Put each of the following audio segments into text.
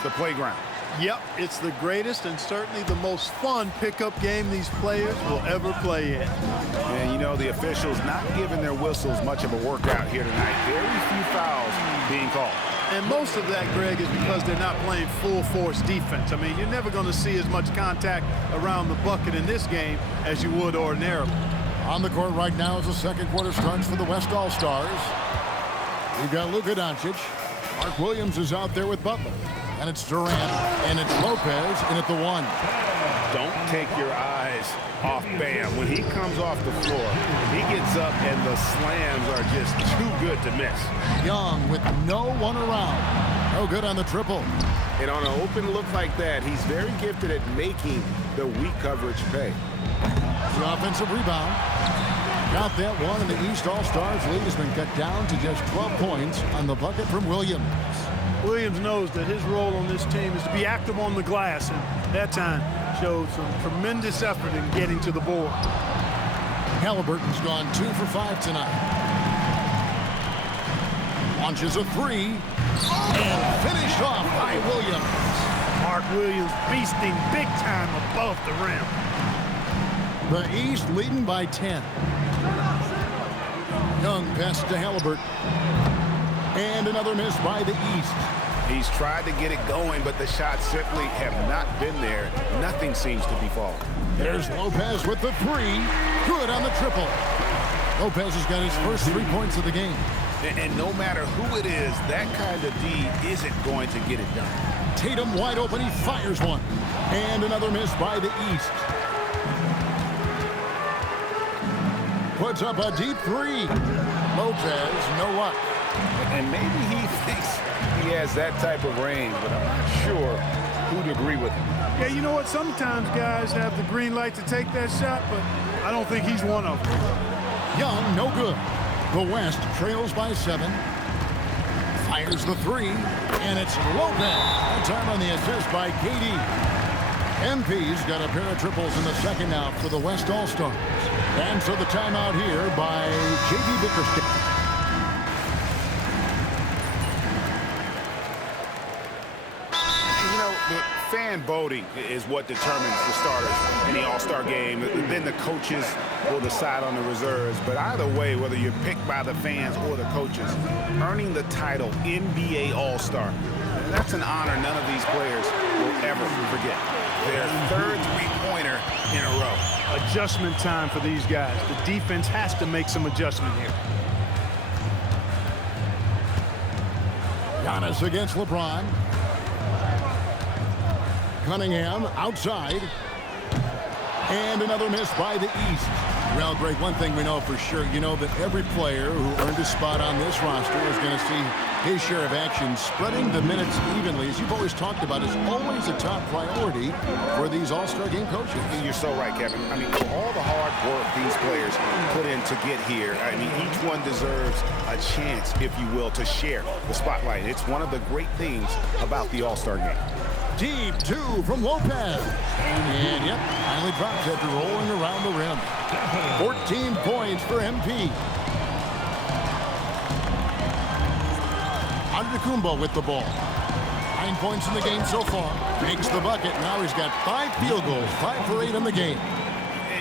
off the playground. Yep, it's the greatest and certainly the most fun pickup game these players will ever play in. And, you know, the officials not giving their whistles much of a workout here tonight. Very few fouls being called. And most of that, Greg, is because they're not playing full-force defense. I mean, you're never going to see as much contact around the bucket in this game as you would ordinarily. On the court right now as the second quarter starts for the West All-Stars. We've got Luka Doncic. Mark Williams is out there with Butler. And it's Durant, and it's Lopez in at the one. Don't take your eyes off Bam. When he comes off the floor, he gets up and the slams are just too good to miss. Young with no one around. No good on the triple. And on an open look like that, he's very gifted at making the weak coverage pay. The offensive rebound. Got that one, and the East All-Stars lead has been cut down to just 12 points on the bucket from Williams. Williams knows that his role on this team is to be active on the glass, and that time showed some tremendous effort in getting to the board. Halliburton's gone 2 for 5 tonight. Launches a three, and finished off by Williams. Mark Williams beasting big time above the rim. The East leading by 10. Young passes to Halliburton. And another miss by the East. He's tried to get it going, but the shots simply have not been there. Nothing seems to be falling. There's Lopez with the three. Good on the triple. Lopez has got his first 3 points of the game. And no matter who it is, that kind of D isn't going to get it done. Tatum wide open. He fires one. And another miss by the East. Puts up a deep three. Lopez, no luck. And maybe he thinks he has that type of range, but I'm not sure who'd agree with him. Yeah, you know what? Sometimes guys have the green light to take that shot, but I don't think he's one of them. Young, no good. The West trails by 7. Fires the three, and it's Lopez. That time on the assist by KD. MP's got a pair of triples in the second now for the West All-Stars. And so the timeout here by J.B. Bickerstaff. Fan voting is what determines the starters in the All-Star game. Then the coaches will decide on the reserves. But either way, whether you're picked by the fans or the coaches, earning the title NBA All-Star, that's an honor none of these players will ever forget. Their third three-pointer in a row. Adjustment time for these guys. The defense has to make some adjustment here. Giannis against LeBron. Cunningham outside. And another miss by the East. Well, Greg, one thing we know for sure, you know that every player who earned a spot on this roster is going to see his share of action. Spreading the minutes evenly, as you've always talked about, is always a top priority for these All-Star game coaches. You're so right, Kevin. I mean, for all the hard work these players put in to get here, I mean, each one deserves a chance, if you will, to share the spotlight. It's one of the great things about the All-Star game. Deep two from Lopez. And, yep, finally drops after rolling around the rim. 14 points for MP. Antetokounmpo with the ball. 9 points in the game so far. Makes the bucket. Now he's got 5 field goals. 5 for 8 in the game.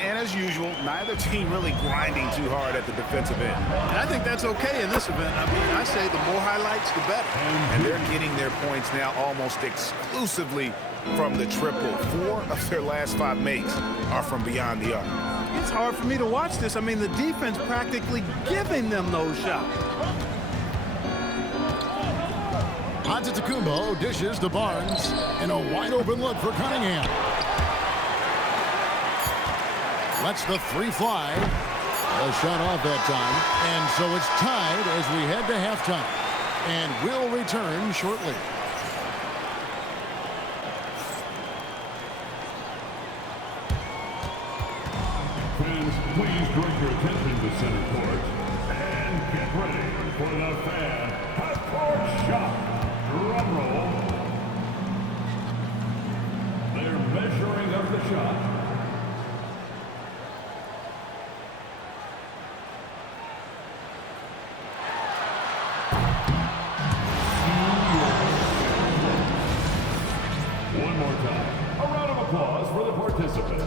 And as usual, neither team really grinding too hard at the defensive end. And I think that's okay in this event. I mean, I say the more highlights, the better. And they're getting their points now almost exclusively from the triple. 4 of their last 5 makes are from beyond the arc. It's hard for me to watch this. I mean, the defense practically giving them those shots. Antetokounmpo dishes to Barnes. And a wide open look for Cunningham. Lets the three fly. A shot off that time. And so it's tied as we head to halftime. And will return shortly. Fans, please direct your attention to center court. And get ready for the fan half-court shot. Drum roll. They're measuring up the shot. applause for the participants.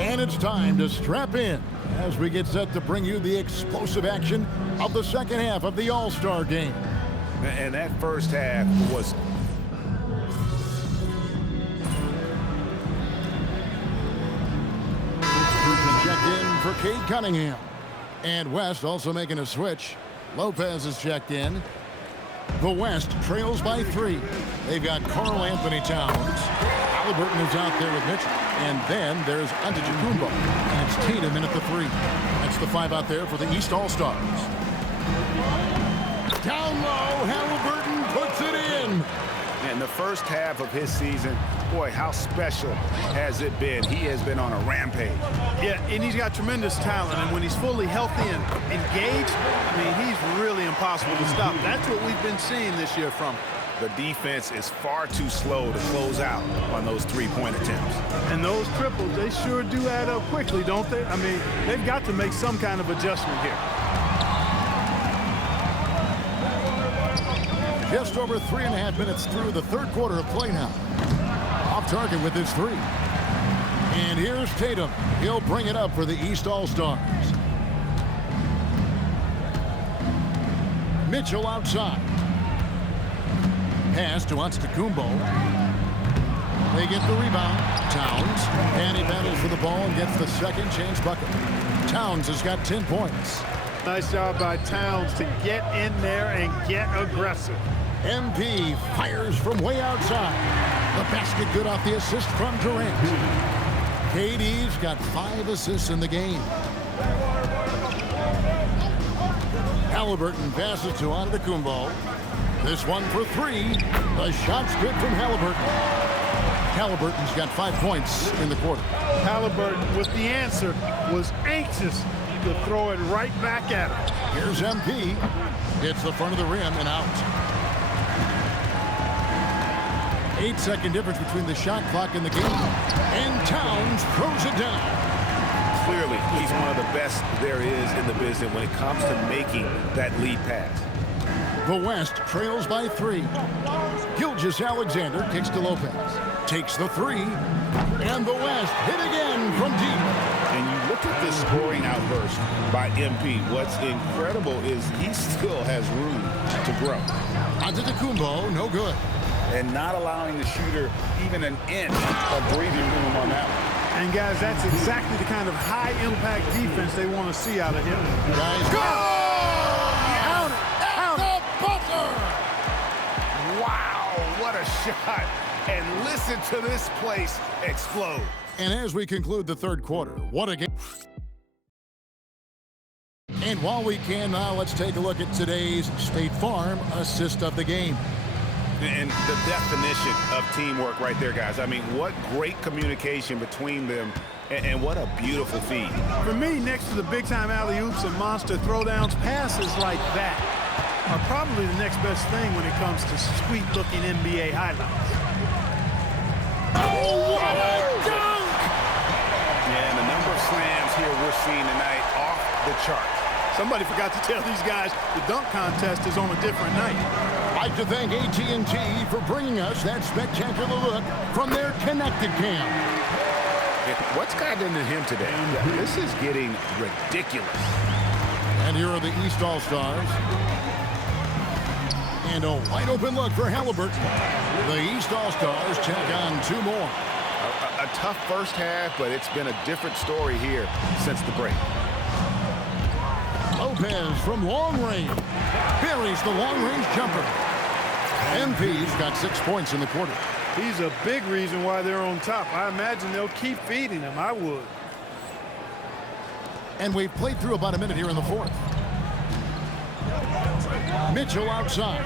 And it's time to strap in as we get set to bring you the explosive action of the second half of the All-Star game. And that first half was... Checked in for Cade Cunningham. And West also making a switch. Lopez is checked in. The West trails by 3. They've got Karl Anthony Towns. Halliburton is out there with Mitchell. And then there's Antetokounmpo. And it's Tatum in at the 3. That's the 5 out there for the East All-Stars. Down low, Halliburton puts it in. In the first half of his season, boy, how special has it been? He has been on a rampage. Yeah, and he's got tremendous talent, and when he's fully healthy and engaged, I mean, he's really impossible to stop. That's what we've been seeing this year from him. The defense is far too slow to close out on those three-point attempts. And those triples, they sure do add up quickly, don't they? I mean, they've got to make some kind of adjustment here. Just over 3.5 minutes through the third quarter of play now. Off target with his 3. And here's Tatum. He'll bring it up for the East All-Stars. Mitchell outside. Pass to Antetokounmpo. They get the rebound. Towns. And he battles for the ball and gets the second chance bucket. Towns has got 10 points. Nice job by Towns to get in there and get aggressive. MP fires from way outside. The basket good off the assist from Durant. KD's got 5 assists in the game. Halliburton passes to Antetokounmpo. This one for 3. The shot's good from Halliburton. Halliburton's got 5 points in the quarter. Halliburton, with the answer, was anxious to throw it right back at him. Here's MP. Hits the front of the rim and out. 8-second difference between the shot clock and the game. And Towns throws it down. Clearly, he's one of the best there is in the business when it comes to making that lead pass. The West trails by 3. Gilgeous-Alexander kicks to Lopez. Takes the 3. And the West hit again from deep. And you look at this scoring outburst by MP. What's incredible is he still has room to grow. Antetokounmpo, no good. And not allowing the shooter even an inch of breathing room on that one. And guys, that's exactly the kind of high-impact defense they want to see out of him. Guys, go! Count the buzzer! Wow, what a shot. And listen to this place explode. And as we conclude the third quarter, what a game. And while we can now, let's take a look at today's State Farm assist of the game. And the definition of teamwork right there, guys. I mean, what great communication between them, and what a beautiful feed. For me, next to the big-time alley-oops and monster throwdowns, passes like that are probably the next best thing when it comes to sweet-looking NBA highlights. Oh, what a dunk! Yeah, And the number of slams here we're seeing tonight off the charts. Somebody forgot to tell these guys the dunk contest is on a different night. I'd like to thank AT&T for bringing us that spectacular look from their connected cam. What's gotten into him today? This is getting ridiculous. And here are the East All-Stars. And a wide open look for Halliburton. The East All-Stars check on 2 more. A tough first half, but it's been a different story here since the break. Lopez from long range. Buries the long-range jumper. MP's got 6 points in the quarter. He's a big reason why they're on top. I imagine they'll keep feeding him. I would. And we've played through about a minute here in the fourth. Mitchell outside.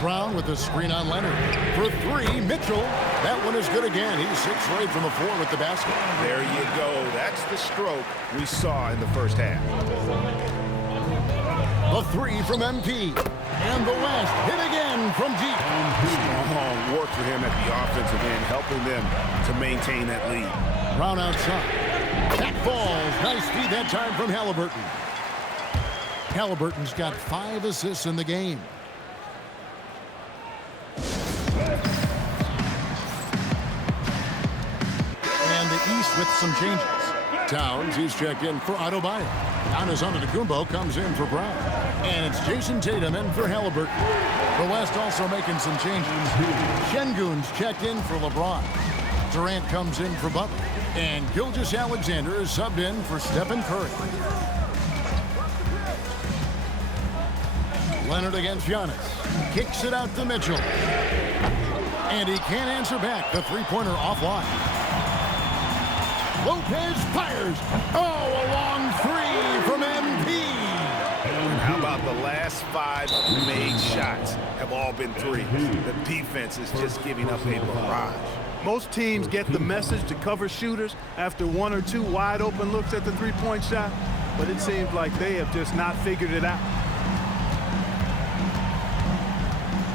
Brown with the screen on Leonard. For 3, Mitchell. That one is good again. He's 6 right from the floor with the basket. There you go. That's the stroke we saw in the first half. The three from MP. And the West hit again from deep. Strong work for him at the offensive end, helping them to maintain that lead. Brown outside. That falls. Nice feed that time from Halliburton. Halliburton's got 5 assists in the game. And the East with some changes. Towns, he's checked in for Adebayo. Giannis Antetokounmpo comes in for Brown. And it's Jason Tatum in for Halliburton. The West also making some changes. Şengün's checked in for LeBron. Durant comes in for Butler. And Gilgeous-Alexander is subbed in for Stephen Curry. Leonard against Giannis. Kicks it out to Mitchell. And he can't answer back. The three-pointer offline. Lopez fires. Oh, a long three from MP. And how about the last 5 made shots have all been threes? The defense is just giving up a barrage. Most teams get the message to cover shooters after 1 or 2 wide open looks at the three-point shot, but it seems like they have just not figured it out.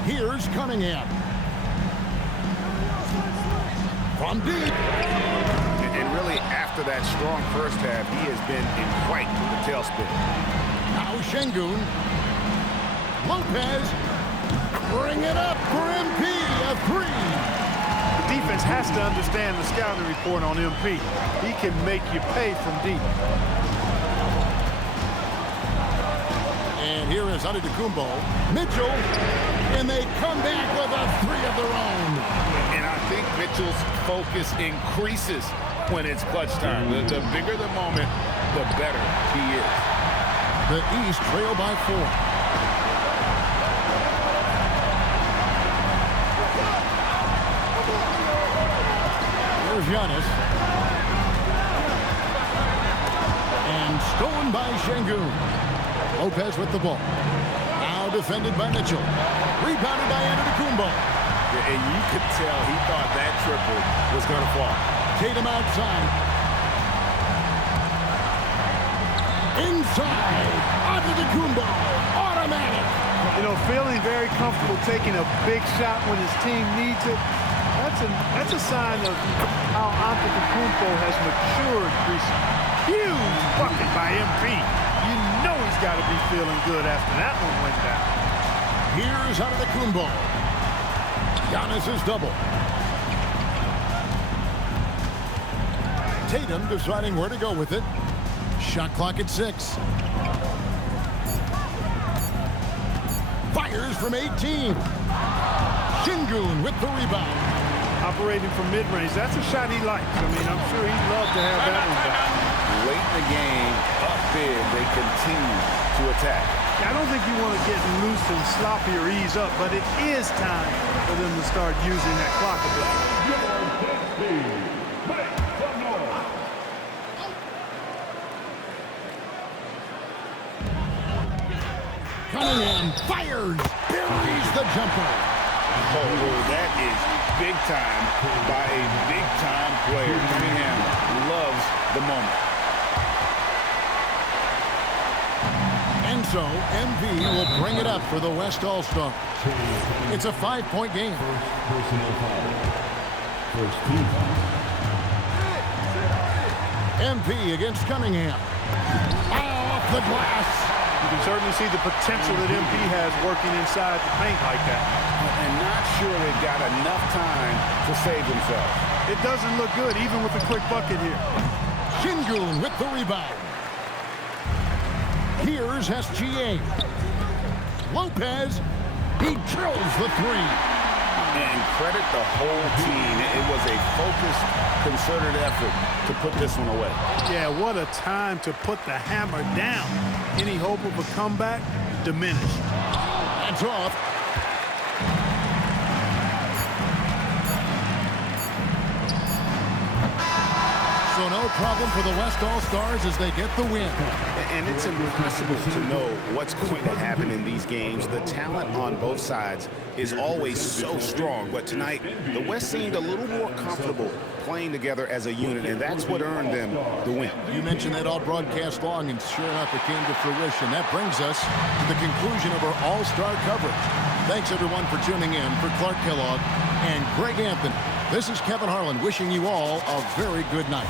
Here's Cunningham. From deep. And really, after that strong first half, he has been in quite the tailspin. Now Şengün. Lopez. Bring it up for MP. A 3. The defense has to understand the scouting report on MP. He can make you pay from deep. And here is Antetokounmpo. Mitchell. And they come back with a 3 of their own. And I think Mitchell's focus increases when it's clutch time. The bigger the moment, the better he is. The East trail by 4. There's Giannis. And stolen by Şengün. Lopez with the ball. Now defended by Mitchell. Rebounded by Antetokounmpo. Yeah, and you could tell he thought that triple was going to fall. Tatum outside. Inside. Antetokounmpo. Automatic. You know, feeling very comfortable taking a big shot when his team needs it. That's a sign of how Antetokounmpo has matured recently. Huge bucket by MP. You know he's got to be feeling good after that one went down. Here's Antetokounmpo. Giannis is double. Tatum deciding where to go with it. Shot clock at 6. Fires from 18. Şengün with the rebound. Operating from mid-range, that's a shot he likes. I mean, I'm sure he'd love to have that one back. Late in the game, up big, they continue to attack. I don't think you want to get loose and sloppy or ease up, but it is time for them to start using that clock a bit. Cunningham fires, buries the jumper. Oh, that is big time by a big-time player. Cunningham loves the moment. And so, MP will bring it up for the West All-Stars. It's a 5-point game. Personal foul. First team foul. MP against Cunningham. Off the glass. You can certainly see the potential that MP has working inside the paint like that. And not sure they got enough time to save themselves. It doesn't look good, even with a quick bucket here. Şengün with the rebound. Here's SGA. Lopez. He drills the 3. And credit the whole team. It was a focused, concerted effort to put this one away. Yeah, what a time to put the hammer down. Any hope of a comeback? Diminished. That's off. So no problem for the West All-Stars as they get the win. And it's impossible to know what's going to happen in these games. The talent on both sides is always so strong. But tonight, the West seemed a little more comfortable playing together as a unit, and that's what earned them the win. You mentioned that all broadcast long, and sure enough, it came to fruition. That brings us to the conclusion of our All-Star coverage. Thanks, everyone, for tuning in. For Clark Kellogg and Greg Anthony, this is Kevin Harlan wishing you all a very good night.